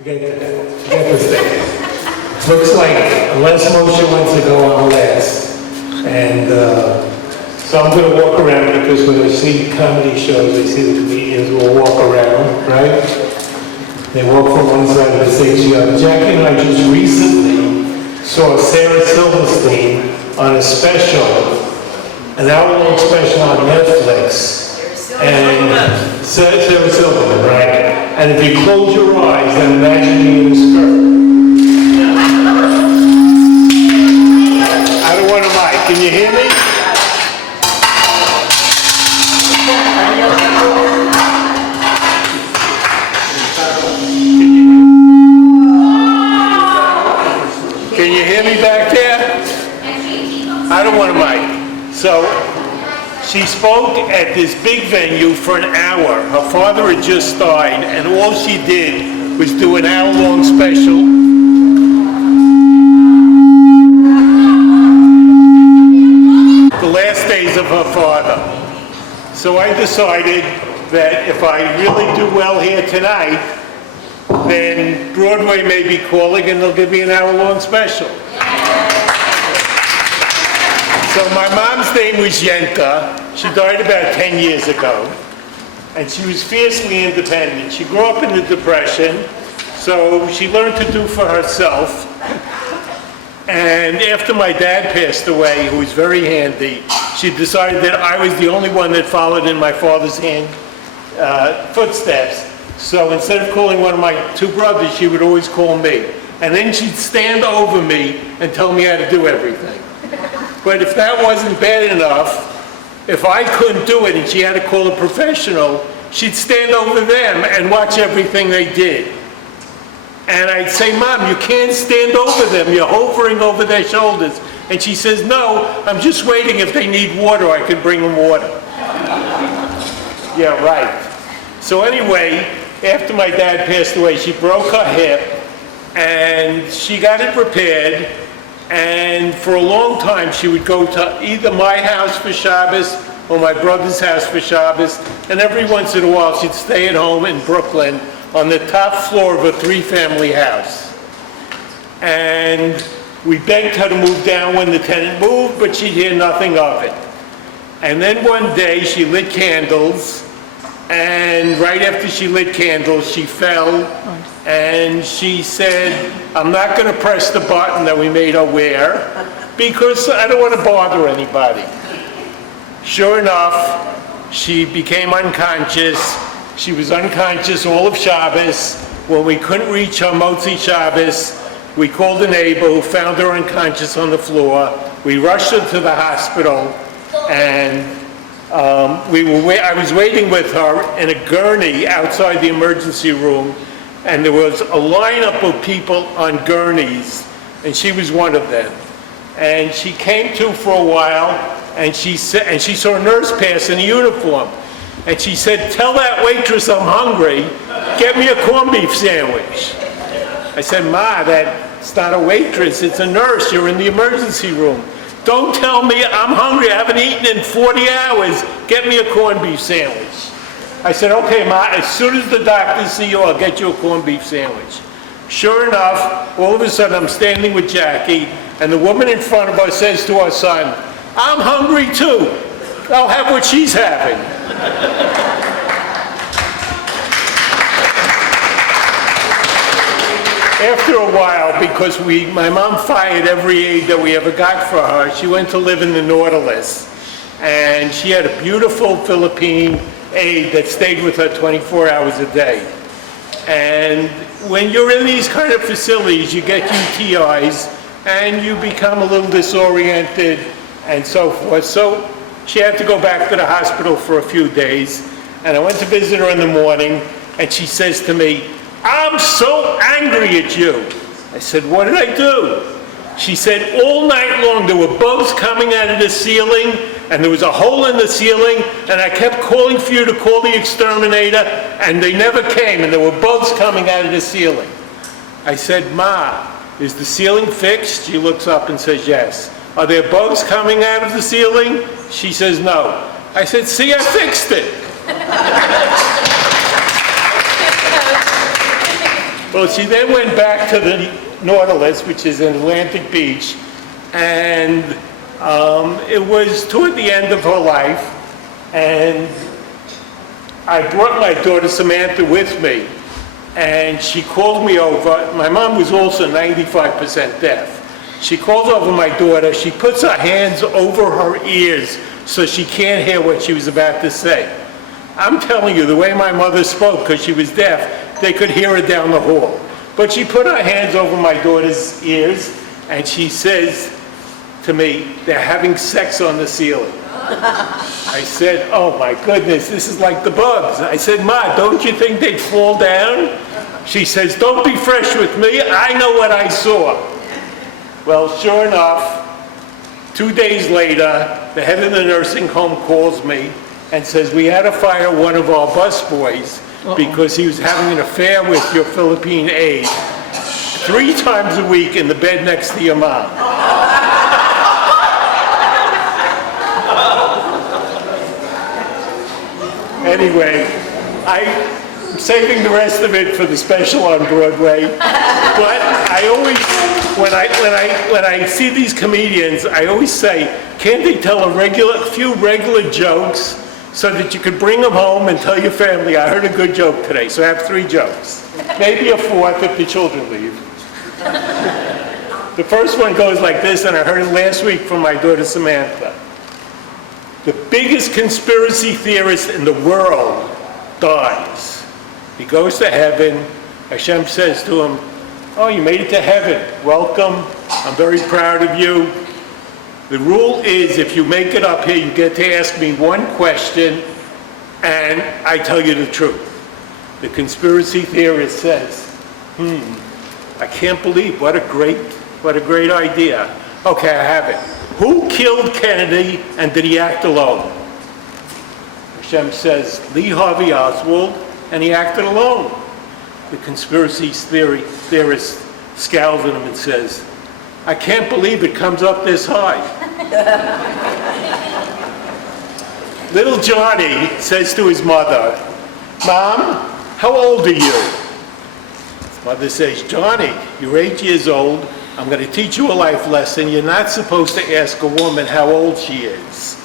Forget this thing. Looks like less motion wants to go on last. And so I'm going to walk around because when I see comedy shows, I see the comedians will walk around, right? They walk from one side of the stage to the other. Jackie and I just recently saw Sarah Silverstein on a special, an hour-long special on Netflix. And Sarah Silverman, right? And if you close your eyes and imagine you in a skirt. I don't want a mic. Can you hear me? Can you hear me back there? I don't want a mic. So she spoke at this big venue for an hour. Her father had just died, and all she did was do an hour-long special. The last days of her father. So I decided that if I really do well here tonight, then Broadway may be calling and they'll give me an hour-long special. So my mom's name was Yenta. She died about 10 years ago. And she was fiercely independent. She grew up in the Depression, so she learned to do for herself. And after my dad passed away, who was very handy, she decided that I was the only one that followed in my father's footsteps. So instead of calling one of my two brothers, she would always call me. And then she'd stand over me and tell me how to do everything. But if that wasn't bad enough, if I couldn't do it and she had to call a professional, she'd stand over them and watch everything they did. And I'd say, Mom, you can't stand over them. You're hovering over their shoulders. And she says, no, I'm just waiting. If they need water, I can bring them water. Yeah, right. So anyway, after my dad passed away, she broke her hip and she got it repaired. And for a long time, she would go to either my house for Shabbos or my brother's house for Shabbos. And every once in a while, she'd stay at home in Brooklyn on the top floor of a three-family house. And we begged her to move down when the tenant moved, but she'd hear nothing of it. And then one day, she lit candles. And right after she lit candles, she fell. And she said, I'm not going to press the button that we made her wear because I don't want to bother anybody. Sure enough, she became unconscious. She was unconscious all of Shabbos. When we couldn't reach her Motzi Shabbos, we called a neighbor who found her unconscious on the floor. We rushed her to the hospital, and I was waiting with her in a gurney outside the emergency room. And there was a lineup of people on gurneys, and she was one of them. And she came to for a while, and she saw a nurse pass in a uniform. And she said, tell that waitress I'm hungry, get me a corned beef sandwich. I said, Ma, that's not a waitress, it's a nurse, you're in the emergency room. Don't tell me I'm hungry, I haven't eaten in 40 hours, get me a corned beef sandwich. I said, okay, Ma, as soon as the doctors see you, I'll get you a corned beef sandwich. Sure enough, all of a sudden I'm standing with Jackie, and the woman in front of us says to our son, I'm hungry too. I'll have what she's having. After a while, because my mom fired every aide that we ever got for her, she went to live in the Nautilus. And she had a beautiful Philippine aide that stayed with her 24 hours a day. And when you're in these kind of facilities, you get UTIs and you become a little disoriented and so forth. So she had to go back to the hospital for a few days. And I went to visit her in the morning, and she says to me, I'm so angry at you. I said, what did I do? She said, all night long there were bugs coming out of the ceiling, and there was a hole in the ceiling, and I kept calling for you to call the exterminator, and they never came, and there were bugs coming out of the ceiling. I said, Ma, is the ceiling fixed? She looks up and says, yes. Are there bugs coming out of the ceiling? She says, no. I said, see, I fixed it. Well, she then went back to the Nautilus, which is in Atlantic Beach, and it was toward the end of her life, and I brought my daughter Samantha with me, and she called me over. My mom was also 95% deaf. She calls over my daughter, she puts her hands over her ears so she can't hear what she was about to say. I'm telling you, the way my mother spoke, because she was deaf, they could hear her down the hall. But she put her hands over my daughter's ears, and she says to me, "They're having sex on the ceiling." I said, "Oh my goodness, this is like the bugs." I said, "Ma, don't you think they'd fall down?" She says, "Don't be fresh with me, I know what I saw." Well, sure enough, 2 days later, the head of the nursing home calls me and says, "We had to fire one of our busboys because he was having an affair with your Philippine aide 3 times a week in the bed next to your mom." Anyway, I'm saving the rest of it for the special on Broadway. But I always, when I see these comedians, I always say, can't they tell a few regular jokes so that you could bring them home and tell your family, I heard a good joke today, so I have 3 jokes. Maybe a 4th if the children leave. The first one goes like this, and I heard it last week from my daughter Samantha. The biggest conspiracy theorist in the world dies. He goes to heaven. Hashem says to him, "Oh, you made it to heaven. Welcome. I'm very proud of you. The rule is if you make it up here, you get to ask me one question, and I tell you the truth." The conspiracy theorist says, I can't believe, what a great idea. Okay, I have it. Who killed Kennedy, and did he act alone? Hashem says, Lee Harvey Oswald, and he acted alone. The conspiracy theorist scowls at him and says, I can't believe it comes up this high. Little Johnny says to his mother, Mom, how old are you? His mother says, Johnny, you're 8 years old. I'm going to teach you a life lesson. You're not supposed to ask a woman how old she is.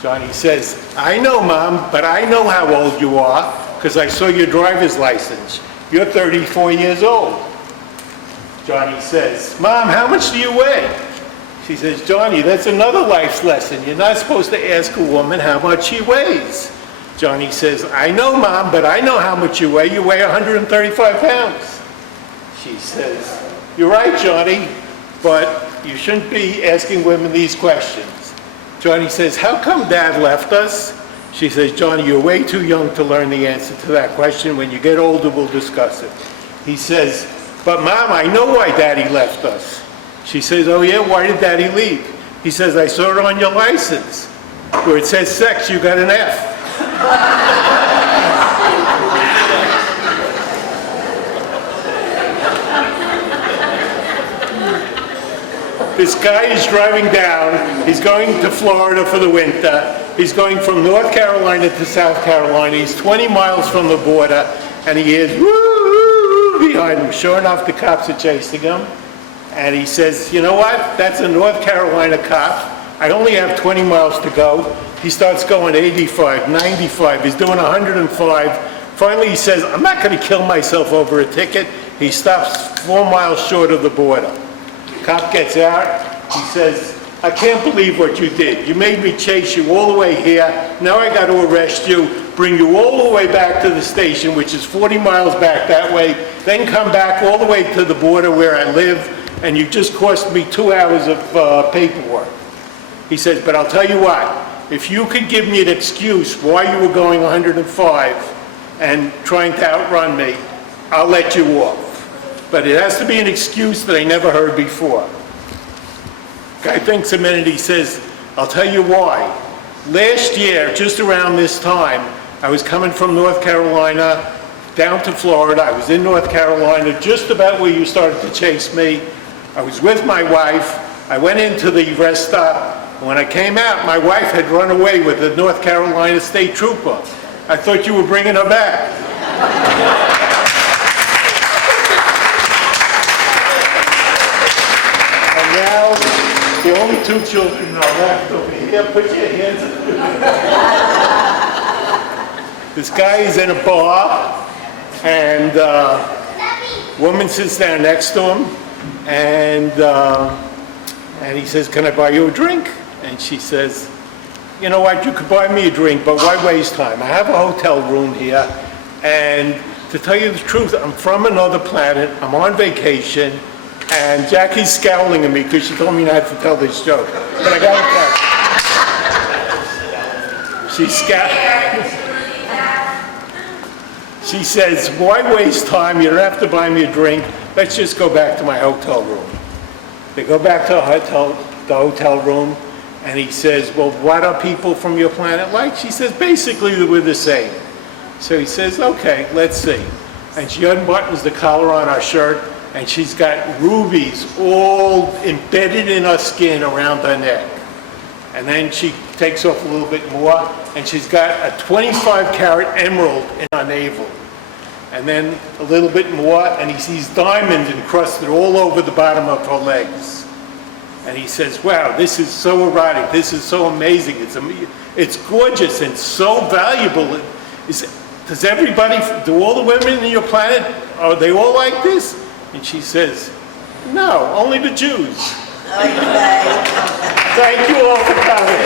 Johnny says, I know, Mom, but I know how old you are because I saw your driver's license. You're 34 years old. Johnny says, Mom, how much do you weigh? She says, Johnny, that's another life lesson. You're not supposed to ask a woman how much she weighs. Johnny says, I know, Mom, but I know how much you weigh. You weigh 135 pounds. She says, you're right, Johnny, but you shouldn't be asking women these questions. Johnny says, how come Dad left us? She says, Johnny, you're way too young to learn the answer to that question. When you get older, we'll discuss it. He says, but Mom, I know why Daddy left us. She says, oh yeah, why did Daddy leave? He says, I saw it on your license. Where it says sex, you got an F. This guy is driving down. He's going to Florida for the winter. He's going from North Carolina to South Carolina. He's 20 miles from the border, and he hears woo behind him. Sure enough, the cops are chasing him. And he says, you know what? That's a North Carolina cop. I only have 20 miles to go. He starts going 85, 95. He's doing 105. Finally, he says, I'm not going to kill myself over a ticket. He stops 4 miles short of the border. Cop gets out. He says, I can't believe what you did. You made me chase you all the way here. Now I got to arrest you, bring you all the way back to the station, which is 40 miles back that way, then come back all the way to the border where I live, and you just cost me 2 hours of paperwork. He says, but I'll tell you what, if you could give me an excuse why you were going 105 and trying to outrun me, I'll let you off. But it has to be an excuse that I never heard before. Guy thinks a minute, he says, I'll tell you why. Last year, just around this time, I was coming from North Carolina down to Florida. I was in North Carolina, just about where you started to chase me. I was with my wife. I went into the rest stop. When I came out, my wife had run away with a North Carolina state trooper. I thought you were bringing her back. two children are left over here. Put your hands up. This guy is in a bar, and woman sits down next to him, and he says, "Can I buy you a drink?" And she says, "You know what, you could buy me a drink, but why waste time? I have a hotel room here, and to tell you the truth, I'm from another planet, I'm on vacation, and Jackie's scowling at me because she told me not to tell this joke. But I gotta tell you. She says, why waste time? You don't have to buy me a drink. Let's just go back to my hotel room. They go back to the hotel room, and he says, well, what are people from your planet like? She says, basically, we're the same. So he says, okay, let's see. And she unbuttons the collar on her shirt, and she's got rubies all embedded in her skin around her neck. And then she takes off a little bit more, and she's got a 25-carat emerald in her navel. And then a little bit more, and he sees diamonds encrusted all over the bottom of her legs. And he says, wow, this is so erotic, this is so amazing, it's gorgeous and so valuable. Do all the women in your planet, are they all like this? And she says, no, only the Jews. Thank you all for coming.